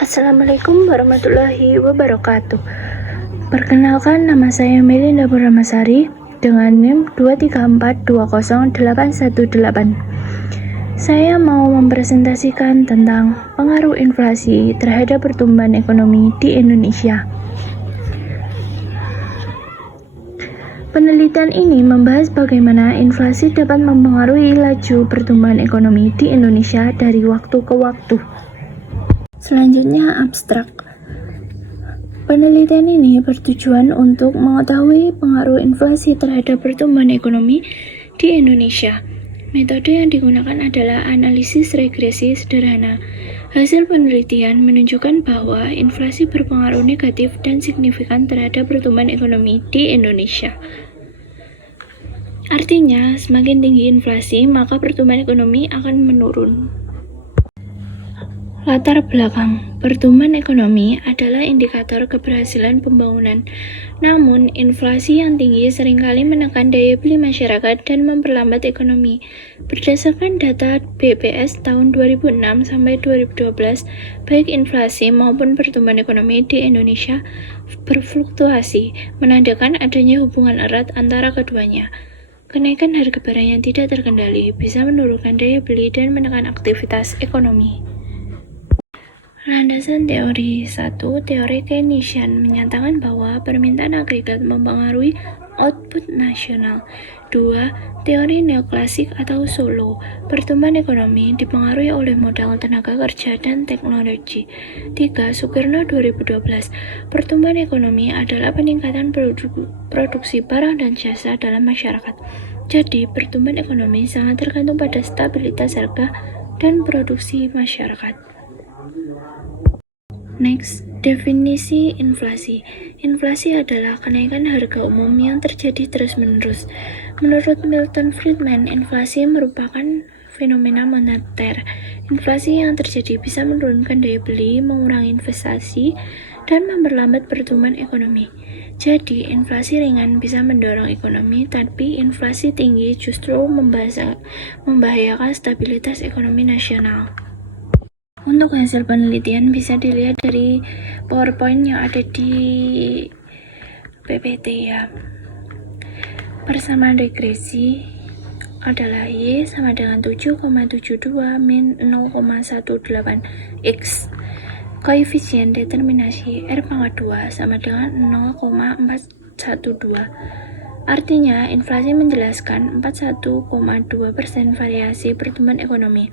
Assalamualaikum warahmatullahi wabarakatuh. Perkenalkan, nama saya Melinda Purnamasari dengan NIM 234208118. Saya mau mempresentasikan tentang pengaruh inflasi terhadap pertumbuhan ekonomi di Indonesia. Penelitian ini membahas bagaimana inflasi dapat mempengaruhi laju pertumbuhan ekonomi di Indonesia dari waktu ke waktu. Selanjutnya, abstrak. Penelitian ini bertujuan untuk mengetahui pengaruh inflasi terhadap pertumbuhan ekonomi di Indonesia. Metode yang digunakan adalah analisis regresi sederhana. Hasil penelitian menunjukkan bahwa inflasi berpengaruh negatif dan signifikan terhadap pertumbuhan ekonomi di Indonesia. Artinya, semakin tinggi inflasi, maka pertumbuhan ekonomi akan menurun. Latar belakang pertumbuhan ekonomi adalah indikator keberhasilan pembangunan. Namun, inflasi yang tinggi seringkali menekan daya beli masyarakat dan memperlambat ekonomi. Berdasarkan data BPS tahun 2006 sampai 2012, baik inflasi maupun pertumbuhan ekonomi di Indonesia berfluktuasi, menandakan adanya hubungan erat antara keduanya. Kenaikan harga barang yang tidak terkendali bisa menurunkan daya beli dan menekan aktivitas ekonomi. Landasan teori 1, teori Keynesian menyatakan bahwa permintaan agregat mempengaruhi output nasional. 2, teori neoklasik atau Solo, pertumbuhan ekonomi dipengaruhi oleh modal tenaga kerja dan teknologi. 3, Sugierno 2012, pertumbuhan ekonomi adalah peningkatan produksi barang dan jasa dalam masyarakat. Jadi, pertumbuhan ekonomi sangat tergantung pada stabilitas harga dan produksi masyarakat. Next, definisi inflasi. Inflasi adalah kenaikan harga umum yang terjadi terus-menerus. Menurut Milton Friedman, inflasi merupakan fenomena moneter. Inflasi yang terjadi bisa menurunkan daya beli, mengurangi investasi, dan memperlambat pertumbuhan ekonomi. Jadi, inflasi ringan bisa mendorong ekonomi, tapi inflasi tinggi justru membahayakan stabilitas ekonomi nasional. Untuk hasil penelitian bisa dilihat dari PowerPoint yang ada di PPT ya. Persamaan regresi adalah Y sama dengan 7,72 min 0,18 X. Koefisien determinasi R pangkat 2 sama dengan 0,412. Artinya, inflasi menjelaskan 41,2% variasi pertumbuhan ekonomi.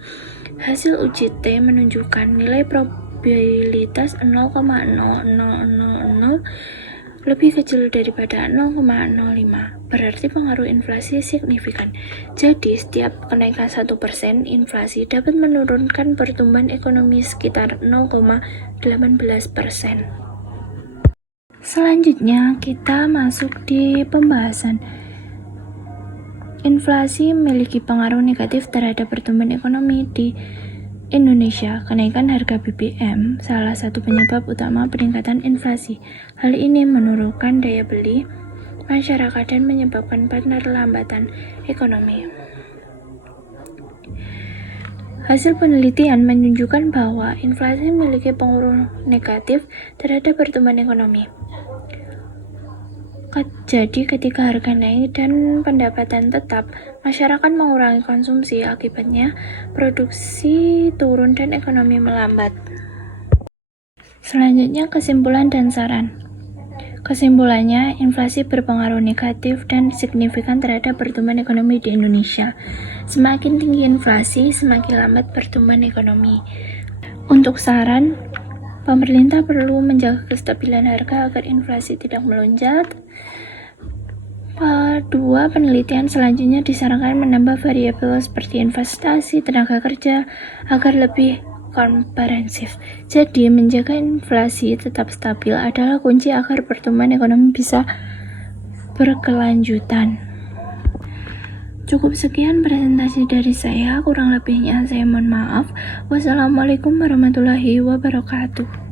Hasil uji T menunjukkan nilai probabilitas 0,0000 lebih kecil daripada 0,05. Berarti pengaruh inflasi signifikan. Jadi, setiap kenaikan 1%, inflasi dapat menurunkan pertumbuhan ekonomi sekitar 0,18%. Selanjutnya, kita masuk di pembahasan. Inflasi memiliki pengaruh negatif terhadap pertumbuhan ekonomi di Indonesia. Kenaikan harga BBM salah satu penyebab utama peningkatan inflasi. Hal ini menurunkan daya beli masyarakat dan menyebabkan penerlambatan ekonomi. Hasil penelitian menunjukkan bahwa inflasi memiliki pengaruh negatif terhadap pertumbuhan ekonomi. Jadi ketika harga naik dan pendapatan tetap, masyarakat mengurangi konsumsi, akibatnya produksi turun dan ekonomi melambat. Selanjutnya, kesimpulan dan saran. Kesimpulannya, inflasi berpengaruh negatif dan signifikan terhadap pertumbuhan ekonomi di Indonesia. Semakin tinggi inflasi, semakin lambat pertumbuhan ekonomi. Untuk saran, pemerintah perlu menjaga kestabilan harga agar inflasi tidak melonjak. 2. Penelitian selanjutnya disarankan menambah variabel seperti investasi, tenaga kerja agar lebih komprehensif. Jadi, menjaga inflasi tetap stabil adalah kunci agar pertumbuhan ekonomi bisa berkelanjutan. Cukup sekian presentasi dari saya, kurang lebihnya saya mohon maaf. Wassalamualaikum warahmatullahi wabarakatuh.